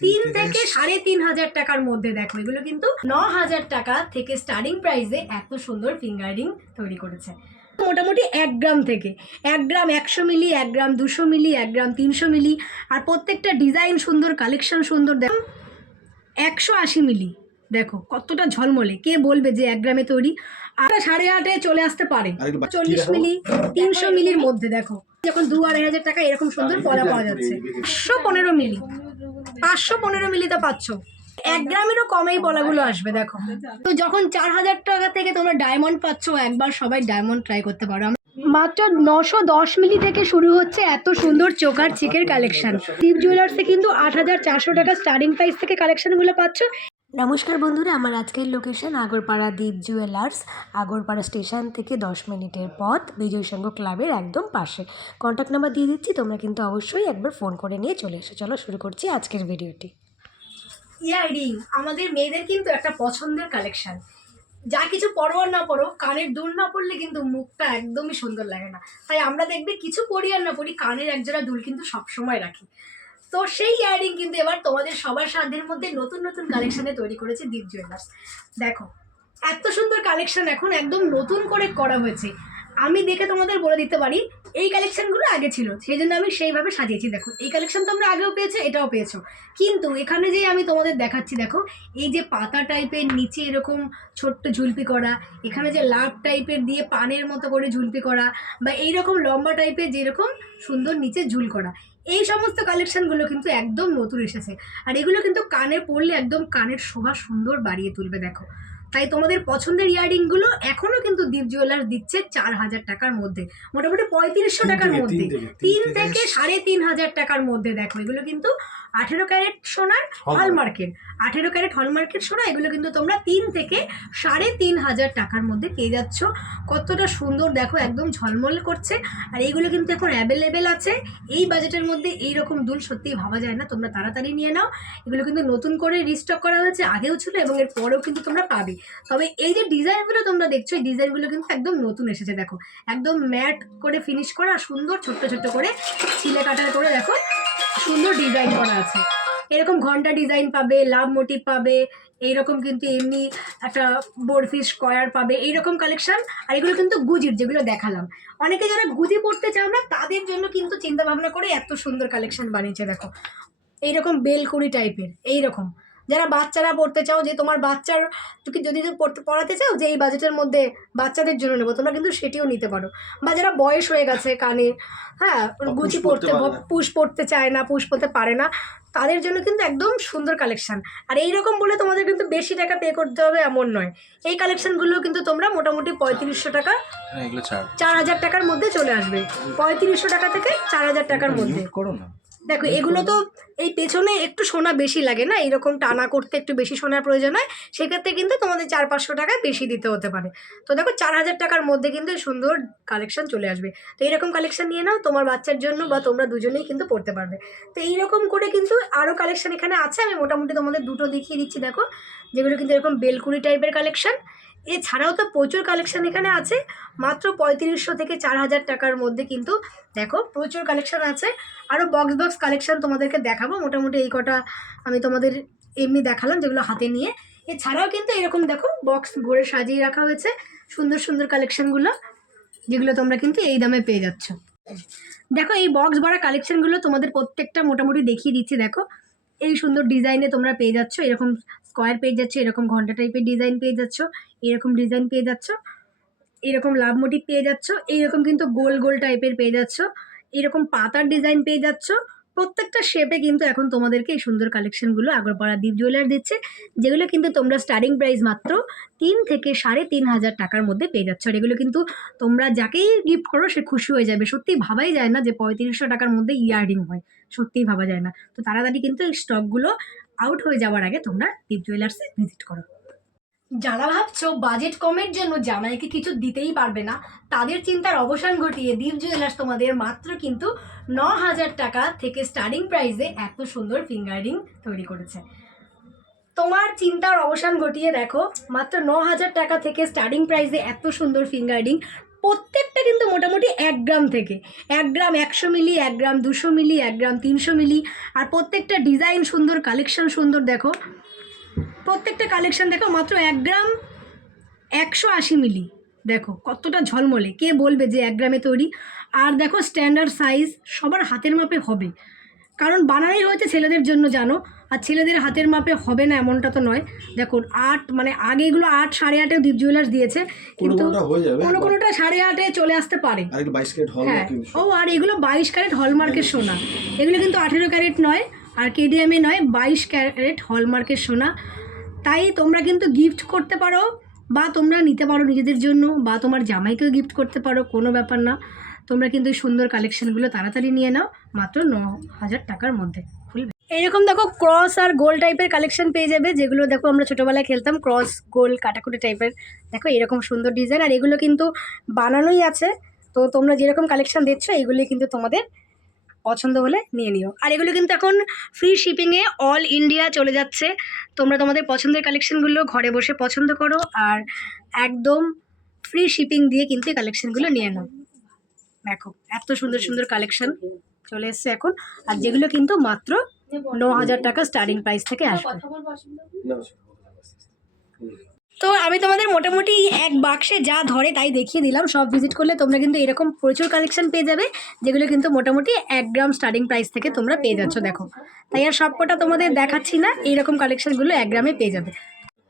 3 থেকে 3,500 টাকার মধ্যে। দেখো এগুলো কিন্তু 9,000 টাকা থেকে স্টার্টিং প্রাইসে এত সুন্দর ফিঙ্গার রিং তৈরি করেছে। মোটামুটি 1 গ্রাম থেকে 1 গ্রাম 100 মিলি, 1 গ্রাম 200 মিলি, 1 গ্রাম 300 মিলি, আর প্রত্যেকটা ডিজাইন সুন্দর, কালেকশন সুন্দর। দেখো 180 মিলি, দেখো কতটা ঝলমলে, কে বলবে যে 1 গ্রামে তৈরি। আর 8.5 চলে আসতে পারে। 40 মিলি, 300 মিলির মধ্যে। দেখো যখন 2-2,500 টাকা এরকম সুন্দর পলা পাওয়া যাচ্ছে। 515 মিলি, 515 মিলিতে পাচ্ছ। 1 গ্রামেরও কমেই পলাগুলো আসবে। দেখো তো যখন 4,000 টাকা থেকে তোমরা ডায়মন্ড পাচ্ছ, একবার সবাই ডায়মন্ড ট্রাই করতে পারো। মাত্র 910 মিলি থেকে শুরু হচ্ছে এত সুন্দর চোকার চিকের কালেকশন। দীপ জুয়েলার্সে কিন্তু 8,400 টাকা স্টার্টিং প্রাইস থেকে কালেকশনগুলো পাচ্ছ। নমস্কার বন্ধুরা, আমার আজকের লোকেশন আগরপাড়া দীপ জুয়েলার্স। আগরপাড়া স্টেশন থেকে 10 মিনিটের পথ, বিজয় সংঘ ক্লাবের একদম পাশে। কন্ট্যাক্ট নাম্বার দিয়ে দিচ্ছি, তোমরা কিন্তু অবশ্যই একবার ফোন করে নিয়ে চলে এসো। চলো শুরু করছি আজকের ভিডিওটি। ইয়াররিং আমাদের মেয়েদের কিন্তু একটা পছন্দের কালেকশন। যা কিছু পরো আর না পরো, কানের দুল না পরলে কিন্তু মুখটা একদমই সুন্দর লাগে না। তাই আমরা দেখবে কিছু পরি আর না পরি, কানের একজোড়া দুল কিন্তু সবসময় রাখি। তো সেই ইয়াররিং কিন্তু এবার তোমাদের সবার সাধ্যের মধ্যে নতুন নতুন কালেকশনে তৈরি করেছে দীপ জুয়েলার্স। দেখো এত সুন্দর কালেকশন এখন একদম নতুন করে করা হয়েছে। আমি দেখে তোমাদের বলে দিতে পারি, এই কালেকশনগুলো আগে ছিল, সেই জন্য আমি সেইভাবে সাজিয়েছি। দেখো এই কালেকশন তোমরা আগেও পেয়েছো, এটাও পেয়েছো, কিন্তু এখানে যে আমি তোমাদের দেখাচ্ছি, দেখো এই যে পাতা টাইপের নিচে এরকম ছোট্ট ঝুলপি করা, এখানে যে লাভ টাইপের দিয়ে পানের মতো করে ঝুলপি করা, বা এইরকম লম্বা টাইপের যেরকম সুন্দর নিচে ঝুল করা, এই সমস্ত কালেকশনগুলো কিন্তু একদম নতুন এসেছে। আর এগুলো কিন্তু কানে পরলে একদম কানের শোভা সুন্দর বাড়িয়ে তুলবে। দেখো তাই তোমাদের পছন্দের ইয়াররিংগুলো এখনও কিন্তু দীপ জুয়েলার্স দিচ্ছে 4,000 টাকার মধ্যে, মোটামুটি 3500 টাকার মধ্যে, 3 থেকে 3,500 টাকার মধ্যে। দেখো এগুলো কিন্তু 18 ক্যারেট সোনার হলমার্কের, 18 ক্যারেট হলমার্কের সোনা। এগুলো কিন্তু তোমরা 3 থেকে 3,500 টাকার মধ্যে পেয়ে যাচ্ছ। কতটা সুন্দর দেখো, একদম ঝলমল করছে। আর এইগুলো কিন্তু এখন অ্যাভেলেবেল আছে এই বাজেটের মধ্যে। এইরকম দুল সত্যিই ভাবা যায় না, তোমরা তাড়াতাড়ি নিয়ে নাও। এগুলো কিন্তু নতুন করে রিস্টক করা হয়েছে, আগেও ছিল এবং এর পরেও কিন্তু তোমরা পাবে। তবে এই যে ডিজাইনগুলো তোমরা দেখছো, এই ডিজাইনগুলো কিন্তু একদম নতুন এসেছে। দেখো একদম ম্যাট করে ফিনিশ করা, সুন্দর ছোট্ট ছোট্ট করে ছিলে কাটার করে দেখো সুন্দর ডিজাইন করা আছে। এরকম ঘন্টা ডিজাইন পাবে, লাভ মোটিভ পাবে, এইরকম কিন্তু এমনি একটা বরফি স্কোয়ার পাবে, এইরকম কালেকশন। আর এগুলো কিন্তু গুজির, যেগুলো দেখালাম। অনেকে যারা গুজি পড়তে চাও না, তাদের জন্য কিন্তু চিন্তা ভাবনা করে এত সুন্দর কালেকশন বানিয়েছে। দেখো এইরকম বেলকুড়ি টাইপের, এইরকম যারা বাচ্চারা পড়তে চাও, যে তোমার বাচ্চার যদি পড়াতে চাও যে এই বাজেটের মধ্যে বাচ্চাদের জন্য নেবো, তোমরা কিন্তু সেটিও নিতে পারো। বা যারা বয়স হয়ে গেছে কানে, হ্যাঁ গুচি পুশ পড়তে চায় না, পুশ পড়তে পারে না, তাদের জন্য কিন্তু একদম সুন্দর কালেকশন। আর এইরকম বলে তোমাদের কিন্তু বেশি টাকা পে করতে হবে এমন নয়। এই কালেকশনগুলো কিন্তু তোমরা মোটামুটি 3500 টাকা, 4,000 টাকার মধ্যে চলে আসবে। 3500 টাকা থেকে 4,000 টাকার মধ্যে। দেখো এগুলো তো এই পেছনে একটু সোনা বেশি লাগে না, এরকম টানা করতে একটু বেশি সোনার প্রয়োজন হয়, সেক্ষেত্রে কিন্তু তোমাদের 400-500 টাকা বেশি দিতে হতে পারে। তো দেখো 4,000 টাকার মধ্যে কিন্তু সুন্দর কালেকশন চলে আসবে। তো এইরকম কালেকশন নিয়ে নাও তোমার বাচ্চার জন্য, বা তোমরা দুজনেই কিন্তু পড়তে পারবে। তো এইরকম করে কিন্তু আরও কালেকশন এখানে আছে, আমি মোটামুটি তোমাদের দুটো দেখিয়ে দিচ্ছি। দেখো যেগুলো কিন্তু এরকম বেলকুড়ি টাইপের কালেকশন। এছাড়াও তো প্রচুর কালেকশন এখানে আছে, মাত্র 3500 থেকে 4,000 টাকার মধ্যে কিন্তু দেখো প্রচুর কালেকশন আছে। আরও বক্স কালেকশন তোমাদেরকে দেখাবো। মোটামুটি এই কটা আমি তোমাদের এমনি দেখালাম, যেগুলো হাতে নিয়ে। এছাড়াও কিন্তু এরকম দেখো বক্স ভরে সাজিয়ে রাখা হয়েছে সুন্দর সুন্দর কালেকশনগুলো, যেগুলো তোমরা কিন্তু এই দামে পেয়ে যাচ্ছ। দেখো এই বক্স ভরা কালেকশনগুলো তোমাদের প্রত্যেকটা মোটামুটি দেখিয়ে দিচ্ছি। দেখো এই সুন্দর ডিজাইনে তোমরা পেয়ে যাচ্ছ, এরকম স্কোয়ার পেয়ে যাচ্ছ, এরকম ঘন্টা টাইপের ডিজাইন পেয়ে যাচ্ছ, এরকম ডিজাইন পেয়ে যাচ্ছ, এরকম লাভ মোটিভ পেয়ে যাচ্ছ, এইরকম কিন্তু গোল গোল টাইপের পেয়ে যাচ্ছ, এরকম পাতার ডিজাইন পেয়ে যাচ্ছ। প্রত্যেকটা শেপে কিন্তু এখন তোমাদেরকে এই সুন্দর কালেকশনগুলো আগরপাড়া দীপ জুয়েলার্স দিচ্ছে, যেগুলো কিন্তু তোমরা স্টার্টিং প্রাইস মাত্র 3 থেকে 3,500 টাকার মধ্যে পেয়ে যাচ্ছ। আর এগুলো কিন্তু তোমরা যাকেই গিফট করো সে খুশি হয়ে যাবে। সত্যিই ভাবাই যায় না যে 3500 টাকার মধ্যে ইয়াররিং হয়, সত্যিই ভাবা যায় না। তো তাড়াতাড়ি কিন্তু এই স্টকগুলো আউট হয়ে যাওয়ার আগে তোমরা দীপ জুয়েলার্সে ভিজিট করো। যারা ভাবছো বাজেট কমের জন্য জামাইকে কিছু দিতেই পারবে না, তাদের চিন্তার অবসান ঘটিয়ে দীপ জুয়েলার্স তোমাদের মাত্র কিন্তু 9,000 টাকা থেকে স্টার্টিং প্রাইসে এত সুন্দর ফিঙ্গার রিং তৈরি করেছে। তোমার চিন্তার অবসান ঘটিয়ে দেখো মাত্র 9,000 টাকা থেকে স্টার্টিং প্রাইসে এত সুন্দর ফিঙ্গার রিং, প্রত্যেকটা কিন্তু মোটামুটি 1 গ্রাম থেকে 1 গ্রাম 100 মিলি, 1 গ্রাম 200 মিলি, 1 গ্রাম 300 মিলি। আর প্রত্যেকটা ডিজাইন সুন্দর, কালেকশন সুন্দর। দেখো প্রত্যেকটা কালেকশন দেখো, মাত্র 1 গ্রাম 180 মিলি। দেখো কতটা ঝলমলে, কে বলবে যে 1 গ্রামে তৈরি। আর দেখো স্ট্যান্ডার্ড সাইজ, সবার হাতের মাপে হবে, কারণ বানানোই হয়েছে ছেলেদের জন্য জানো। আর ছেলেদের হাতের মাপে হবে না এমনটা তো নয়। দেখো 8 মানে আগে এগুলো 8 8.5-এও দীপ জুয়েলার্স দিয়েছে, কিন্তু কোনোটা 8.5-এ চলে আসতে পারে। হ্যাঁ ও, আর এগুলো 22 ক্যারেট হলমার্কের সোনা। এগুলো কিন্তু 18 ক্যারেট নয়, আর কেডিএমে নয়, 22 ক্যারেট হলমার্কের সোনা। তাই তোমরা কিন্তু গিফট করতে পারো, বা তোমরা নিতে পারো নিজেদের জন্য, বা তোমার জামাইকেও গিফট করতে পারো, কোনো ব্যাপার না। তোমরা কিন্তু এই সুন্দর কালেকশনগুলো তাড়াতাড়ি নিয়ে নাও, মাত্র 9,000 টাকার মধ্যে খুলবে। এইরকম দেখো ক্রস আর গোল টাইপের কালেকশন পেয়ে যাবে, যেগুলো দেখো আমরা ছোটোবেলায় খেলতাম, ক্রস গোল কাটাকুটি টাইপের। দেখো এরকম সুন্দর ডিজাইন, আর এগুলো কিন্তু বানানোই আছে। তো তোমরা যেরকম কালেকশন দেখছো এইগুলি কিন্তু তোমাদের পছন্দ হলে নিয়ে নিও। আর এগুলো কিন্তু এখন ফ্রি শিপিংয়ে অল ইন্ডিয়া চলে যাচ্ছে। তোমরা তোমাদের পছন্দের কালেকশনগুলো ঘরে বসে পছন্দ করো, আর একদম ফ্রি শিপিং দিয়ে কিন্তু এই কালেকশনগুলো নিয়ে নাও। দেখো এত সুন্দর সুন্দর কালেকশন চলে এসছে এখন, আর যেগুলো কিন্তু মাত্র 9,000 টাকা স্টার্টিং প্রাইস থেকে আসবে। তো আমি তোমাদের মোটামুটি এক বাক্সে যা ধরে তাই দেখিয়ে দিলাম। সব ভিজিট করলে তোমরা কিন্তু এরকম প্রচুর কালেকশন পেয়ে যাবে, যেগুলো কিন্তু মোটামুটি 1 গ্রাম স্টার্টিং প্রাইস থেকে তোমরা পেয়ে যাচ্ছ। দেখো তাই আর সবকটা তোমাদের দেখাচ্ছি না, এইরকম কালেকশনগুলো 1 গ্রামে পেয়ে যাবে।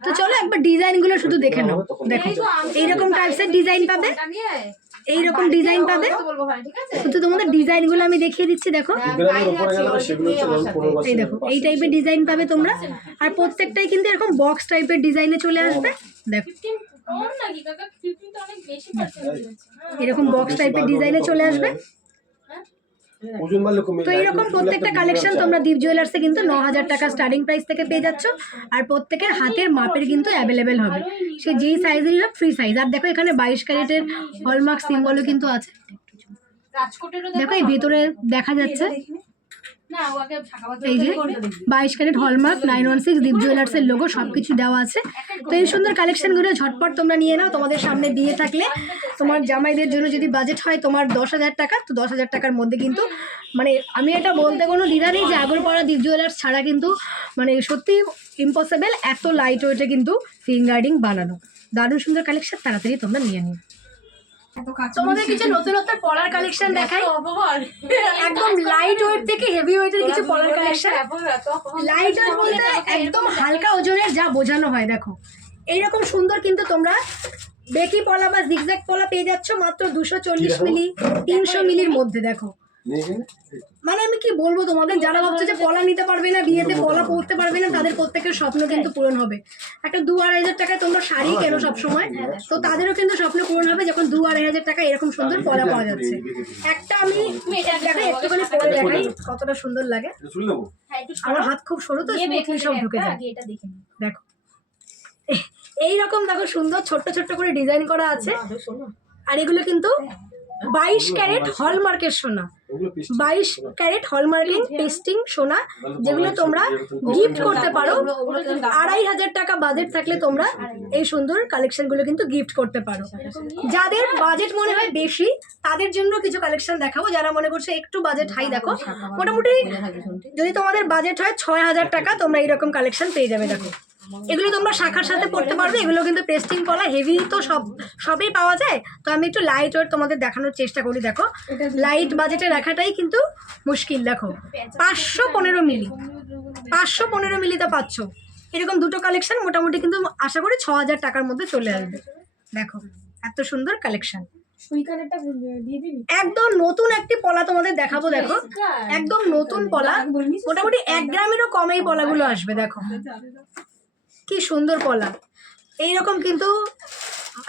তো চলো একবার ডিজাইনগুলো শুধু দেখে নাও। দেখো এইরকম টাইপসের ডিজাইন পাবে, এইরকম ডিজাইন পাবে। শুধু তোমাদের ডিজাইনগুলো আমি দেখিয়ে দিচ্ছি। দেখো এই দেখো এই টাইপের ডিজাইন পাবে তোমরা, আর প্রত্যেকটাই কিন্তু এরকম বক্স টাইপের ডিজাইনে চলে আসবে। দেখো এরকম বক্স টাইপের ডিজাইনে চলে আসবে। তো এইরকম প্রত্যেকটা কালেকশন তোমরা দীপ জুয়েলার্সে কিন্তু 9,000 টাকা স্টার্টিং প্রাইস থেকে পেয়ে যাচ্ছ, আর প্রত্যেকের হাতের মাপের কিন্তু অ্যাভেলেবেল হবে, সে যেই সাইজেরই হোক ফ্রি সাইজ। আর দেখো এখানে 22 ক্যারেটের হলমার্ক সিম্বলও কিন্তু আছে। দেখো এই ভেতরে দেখা যাচ্ছে এই যে 22 ক্যারেট হলমার্ক 916 দীপ জুয়েলার্সের লোগো সবকিছু দেওয়া আছে। তো এই সুন্দর কালেকশনগুলো ঝটপট তোমরা নিয়ে নাও। তোমাদের সামনে বিয়ে থাকলে, তোমার জামাইদের জন্য যদি বাজেট হয় তোমার 10,000 টাকা, তো 10,000 টাকার মধ্যে কিন্তু মানে আমি এটা বলতে কোনো দ্বিধা নেই যে আগরপাড়া দীপ জুয়েলার্স ছাড়া কিন্তু মানে সত্যি ইম্পসিবল এত লাইট ওয়েটে কিন্তু ফিঙ্গারিং বানানো। দারুণ সুন্দর কালেকশন, তাড়াতাড়ি তোমরা নিয়ে নিও। তোমাদের কিছু নতুনত্ব পলার কালেকশন দেখাই, একদম লাইট ওয়েট থেকে হেভি ওয়েটের কিছু পলার কালেকশন। লাইট ওয়েট বলতে একদম হালকা ওজনের যা বোঝানো হয়। দেখো এইরকম সুন্দর কিন্তু তোমরা বেকি পলা বা জিগজ্যাগ পলা পেয়ে যাচ্ছ মাত্র 240 মিলি 300 মিলির মধ্যে। দেখো মানে আমি কি বলবো তোমাদের, যারা ভাবছো যে পলা নিতে পারবে না, বিয়েতে পলা পরতে পারবে না, তাদের প্রত্যেকের স্বপ্ন কিন্তু পূরণ হবে। একটা 2-2.5 টাকায় তোমরা শাড়ি কেন সবসময়, তো তাদেরও কিন্তু স্বপ্ন পূরণ হবে যখন 2-2.5 টাকা এরকম সুন্দর পলা পাওয়া যাচ্ছে। একটা আমি দেখাই, একটুখানি পরে দেখাই কতটা সুন্দর লাগে। আমার হাত খুব সরু তো স্মুথলি সব ঢুকে যায়। দেখো এইরকম দেখো সুন্দর ছোট্ট ছোট্ট করে ডিজাইন করা আছে, আর এগুলো কিন্তু 22 ক্যারেট হলমার্কের সোনা, 22 ক্যারেট হলমার্কিং পেস্টিং সোনা, যেগুলো তোমরা গিফট করতে পারো। 2,500 টাকা বাজেট থাকলে তোমরা এই সুন্দর কালেকশনগুলো কিন্তু গিফট করতে পারো। যাদের বাজেট মনে হয় বেশি তাদের জন্য কিছু কালেকশন দেখাবো। যারা মনে করছে একটু বাজেট হাই, দেখো মোটামুটি যদি তোমাদের বাজেট হয় 6,000 টাকা তোমরা এইরকম কালেকশন পেয়ে যাবে। দেখো এগুলো তোমরা শাখার সাথে পড়তে পারবে। এগুলো কিন্তু পেস্টিং পলা, হেভি তো সবই পাওয়া যায়। তো আমি একটু লাইট ওয়েট তোমাদের দেখানোর চেষ্টা করি। দেখো লাইট বাজেটে রাখাটাই কিন্তু মুশকিল। দেখো 515 মিলি, 515 মিলিতে পাচ্ছ এরকম দুটো কালেকশন। মোটামুটি কিন্তু আশা করি 6,000 টাকার মধ্যে চলে আসবে। দেখো এত সুন্দর কালেকশন, একদম নতুন একটি পলা তোমাদের দেখাবো। দেখো একদম নতুন পলা, মোটামুটি 1 গ্রামেরও কম এই পলাগুলো আসবে। দেখো কি সুন্দর পলা, এইরকম কিন্তু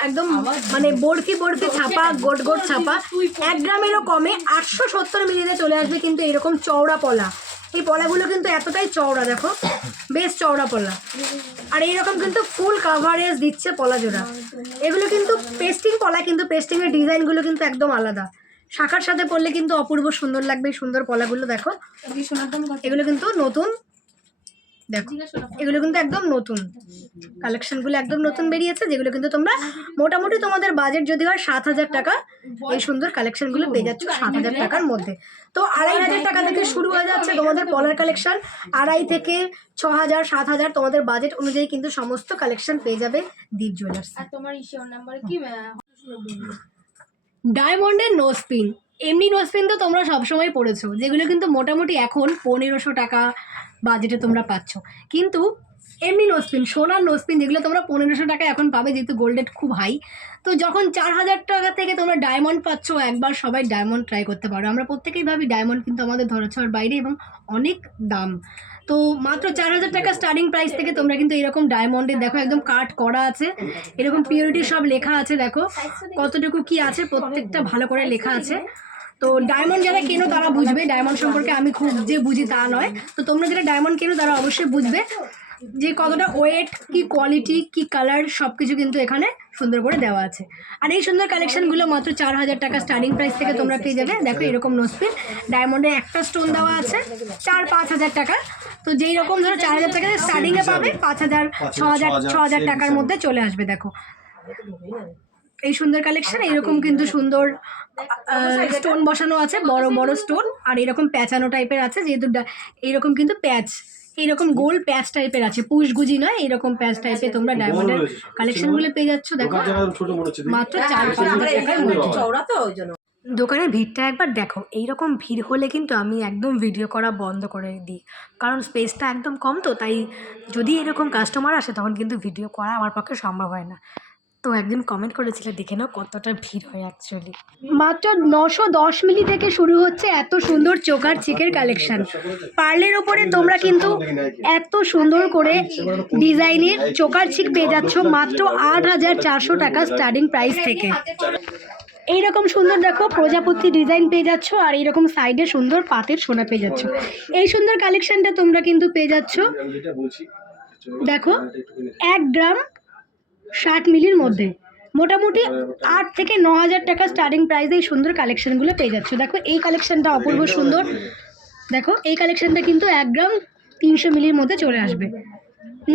একদম মানে বরফি বরফি ছাপা, গোট গোট ছাপা, 1 গ্রামেরও কমে 870 মিলিতে চলে আসবে কিন্তু এইরকম চওড়া পলা। এই পলাগুলো কিন্তু এতটাই চওড়া, দেখো বেশ চওড়া পলা, আর এইরকম কিন্তু ফুল কাভারেজ দিচ্ছে পলা জোড়া। এগুলো কিন্তু পেস্টিং পলা, কিন্তু পেস্টিংয়ের ডিজাইনগুলো কিন্তু একদম আলাদা। শাখার সাথে পরলে কিন্তু অপূর্ব সুন্দর লাগবে এই সুন্দর পলাগুলো। দেখো এগুলো কিন্তু নতুন দেখো এগুলো কিন্তু একদম নতুন কালেকশনগুলো, একদম নতুন বেরিয়েছে, যেগুলো কিন্তু তোমরা মোটামুটি তোমাদের বাজেট যদি হয় 7,000 টাকা, এই সুন্দর কালেকশনগুলো পেয়ে যাচ্ছ 7,000 টাকার মধ্যে। তো 2,500 টাকা থেকে শুরু হয়ে যাচ্ছে তোমাদের পলার কালেকশন, 2,500 থেকে 6,000 7,000 তোমাদের বাজেট অনুযায়ী কিন্তু সমস্ত কালেকশন পেয়ে যাবে দীপ জুয়েলার্স। আর তোমার ইসের নাম্বার কি? ডায়মন্ডের নোজপিন, এমনি নোজপিন তো তোমরা সবসময় পড়েছো, যেগুলো কিন্তু মোটামুটি এখন 1,500 টাকা বাজেটে তোমরা পাচ্ছ। কিন্তু এমনি নোজপিন, সোনার নোজপিন, যেগুলো তোমরা 1,500 টাকা এখন পাবে, যেহেতু গোল্ড রেট খুব হাই। তো যখন 4,000 টাকা থেকে তোমরা ডায়মন্ড পাচ্ছ, একবার সবাই ডায়মন্ড ট্রাই করতে পারো। আমরা প্রত্যেকেই ভাবি ডায়মন্ড কিন্তু আমাদের ধরাছোঁয়ার বাইরে এবং অনেক দাম। তো মাত্র 4,000 টাকা স্টার্টিং প্রাইস থেকে তোমরা কিন্তু এরকম ডায়মন্ডের দেখো একদম কাট করা আছে, এরকম পিওরিটি সব লেখা আছে, দেখো কতটুকু কি আছে প্রত্যেকটা ভালো করে লেখা আছে। তো ডায়মন্ড যারা কেনো তারা বুঝবে, ডায়মন্ড সম্পর্কে আমি খুব যে বুঝি তা নয়, তো তোমরা যারা ডায়মন্ড কেনো তারা অবশ্যই বুঝবে যে কতটা ওয়েট, কি কোয়ালিটি, কি কালার, সব কিছু কিন্তু এখানে সুন্দর করে দেওয়া আছে। আর এই সুন্দর কালেকশনগুলো মাত্র 4,000 টাকা স্টার্টিং প্রাইস থেকে তোমরা পেয়ে যাবে। দেখো এরকম নোজপিন, ডায়মন্ডের একটা স্টোন দেওয়া আছে 4-5,000 টাকা। তো যেই রকম ধরো 4,000 টাকা স্টার্টিংয়ে পাবে, 5,000 6,000 টাকার মধ্যে চলে আসবে। দেখো এই সুন্দর কালেকশন, এইরকম কিন্তু সুন্দর স্টোন বসানো আছে, বড় বড় স্টোন, আর এরকম প্যাঁচানো টাইপের আছে, যেহেতু এইরকম কিন্তু প্যাচ, এইরকম গোল প্যাচ টাইপের আছে, পুষগুজি নয়, এইরকম প্যাচ টাইপের তোমরা ডায়মন্ডের কালেকশনগুলো পেয়ে যাচ্ছ। দেখো মাত্র 4-5,000 টাকার মধ্যে। দোকানের ভিড়টা একবার দেখো, এইরকম ভিড় হলে কিন্তু আমি একদম ভিডিও করা বন্ধ করে দিই, কারণ স্পেসটা একদম কম। তো তাই যদি এরকম কাস্টমার আসে তখন কিন্তু ভিডিও করা আমার পক্ষে সম্ভব হয় না। তো একদিন কমেন্ট করেছিলে, দেখে নাও কতটা ভিড় হয় অ্যাকচুয়ালি। মাত্র 910 মিলি থেকে শুরু হচ্ছে এত সুন্দর চোকার চিকের কালেকশন। পার্লের ওপরে তোমরা কিন্তু এত সুন্দর করে ডিজাইনের চোকার চিক পেয়ে যাচ্ছ মাত্র 8,400 টাকা স্টার্টিং প্রাইস থেকে। এইরকম সুন্দর দেখো প্রজাপতি ডিজাইন পেয়ে যাচ্ছ, আর এইরকম সাইডে সুন্দর পাতের সোনা পেয়ে যাচ্ছ। এই সুন্দর কালেকশনটা তোমরা কিন্তু পেয়ে যাচ্ছ দেখো 1 গ্রাম 60 মিলির মধ্যে, মোটামুটি 8 থেকে 9,000 টাকা স্টার্টিং প্রাইসে এই সুন্দর কালেকশনগুলো পেয়ে যাচ্ছ। দেখো এই কালেকশনটা অপূর্ব সুন্দর, দেখো এই কালেকশনটা কিন্তু 1 গ্রাম 300 মিলির মধ্যে চলে আসবে।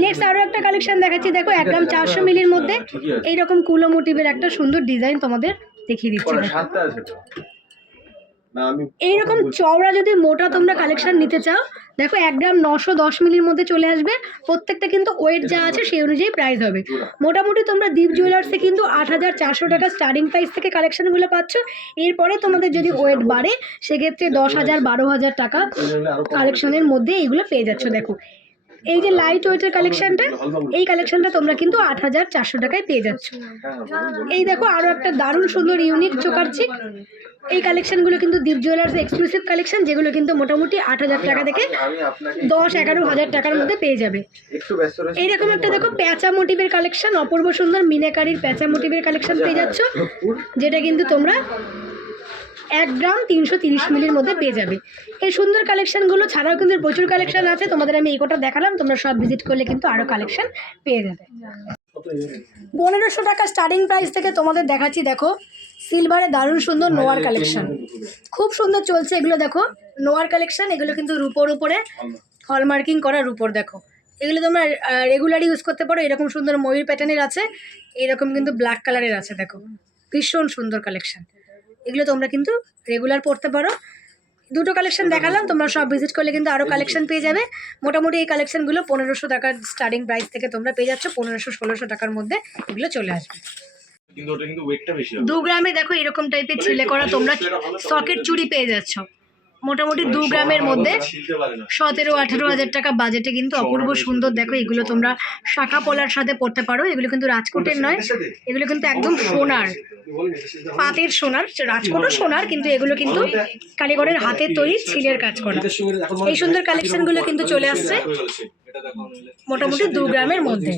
নেক্সট আরও একটা কালেকশন দেখাচ্ছি, দেখো 1 গ্রাম 400 মিলির মধ্যে এইরকম কুলো মোটিভের একটা সুন্দর ডিজাইন তোমাদের দেখিয়ে দিচ্ছি। এইরকম চওড়া যদি মোটা তোমরা কালেকশন নিতে চাও, দেখো 1 গ্রাম 910 মিলির মধ্যে চলে আসবে। প্রত্যেকটা কিন্তু ওয়েট যা আছে সেই অনুযায়ী প্রাইস হবে। মোটামুটি তোমরা দীপ জুয়েলার্সে কিন্তু 8,400 টাকা স্টার্টিং প্রাইস থেকে কালেকশনগুলো পাচ্ছ। এরপরে তোমাদের যদি ওয়েট বাড়ে সেক্ষেত্রে 10,000 12,000 টাকা কালেকশনের মধ্যে এইগুলো পেয়ে যাচ্ছ। দেখো এই যে লাইট ওয়েটের কালেকশনটা, এই কালেকশনটা তোমরা কিন্তু 8,400 টাকায় পেয়ে যাচ্ছ। এই দেখো আরও একটা দারুণ সুন্দর ইউনিক চোকার চিক, এই কালেকশনগুলো কিন্তু দীপ জুয়েলার্স এক্সক্লুসিভ কালেকশন, যেগুলো কিন্তু মোটামুটি 8,000 টাকা থেকে 10-11,000 টাকার মধ্যে পেয়ে যাবে। এইরকম একটা দেখো প্যাঁচা মোটিভের কালেকশন, অপূর্ব সুন্দর মিনাকারির প্যাঁচা মোটিভের কালেকশন পেয়ে যাচ্ছ, যেটা কিন্তু তোমরা 1 গ্রাম 330 মিলির মধ্যে পেয়ে যাবে। এই সুন্দর কালেকশনগুলো ছাড়াও কিন্তু প্রচুর কালেকশন আছে, তোমাদের আমি এই কটা দেখালাম, তোমরা সব ভিজিট করলে কিন্তু আরও কালেকশন পেয়ে যাবে। 1,500 টাকা স্টার্টিং প্রাইস থেকে তোমাদের দেখাচ্ছি, দেখো সিলভারে দারুণ সুন্দর নোয়ার কালেকশন, খুব সুন্দর চলছে এগুলো। দেখো নোয়ার কালেকশন, এগুলো কিন্তু রুপোর উপরে হলমার্কিং করা রুপোর। দেখো এগুলো তোমরা রেগুলার ইউজ করতে পারো, এরকম সুন্দর ময়ূর প্যাটার্নের আছে, এরকম কিন্তু ব্ল্যাক কালারের আছে। দেখো ভীষণ সুন্দর কালেকশন, এগুলো তোমরা কিন্তু রেগুলার পরতে পারো। দুটো কালেকশন দেখালাম, তোমরা সব ভিজিট করলে কিন্তু আরও কালেকশন পেয়ে যাবে। মোটামুটি এই কালেকশনগুলো 1,500 টাকার স্টার্টিং প্রাইস থেকে তোমরা পেয়ে যাচ্ছ, 1,500-1,600 টাকার মধ্যে এগুলো চলে আসবে। 2 গ্রামে দেখো এরকম টাইপের ছিলে করা তোমরা সকেট চুড়ি পেয়ে যাচ্ছ, মোটামুটি 2 গ্রামের মধ্যে 17-18,000 টাকা বাজেটে কিন্তু অপূর্ব সুন্দর। দেখো এগুলো তোমরা শাখা পলার সাথে পরতে পারো, এগুলো কিন্তু রাজকোটের নয়, এগুলো কিন্তু একদম সোনার পাতের সোনার, রাজকোটও সোনার, কিন্তু এগুলো কিন্তু কারিগরের হাতের তৈরি ছিলের কাজ করা। এই সুন্দর কালেকশনগুলো কিন্তু চলে আসছে মোটামুটি 2 গ্রামের মধ্যে।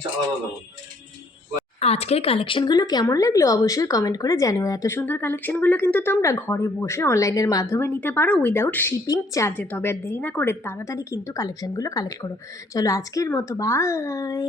আজকের কালেকশনগুলো কেমন লাগলো অবশ্যই কমেন্ট করে জানিও। এত সুন্দর কালেকশনগুলো কিন্তু তোমরা ঘরে বসে অনলাইনের মাধ্যমে নিতে পারো উইদাউট শিপিং চার্জে। তবে আর দেরি না করে তাড়াতাড়ি কিন্তু কালেকশনগুলো কালেক্ট করো। চলো আজকের মতো বাই।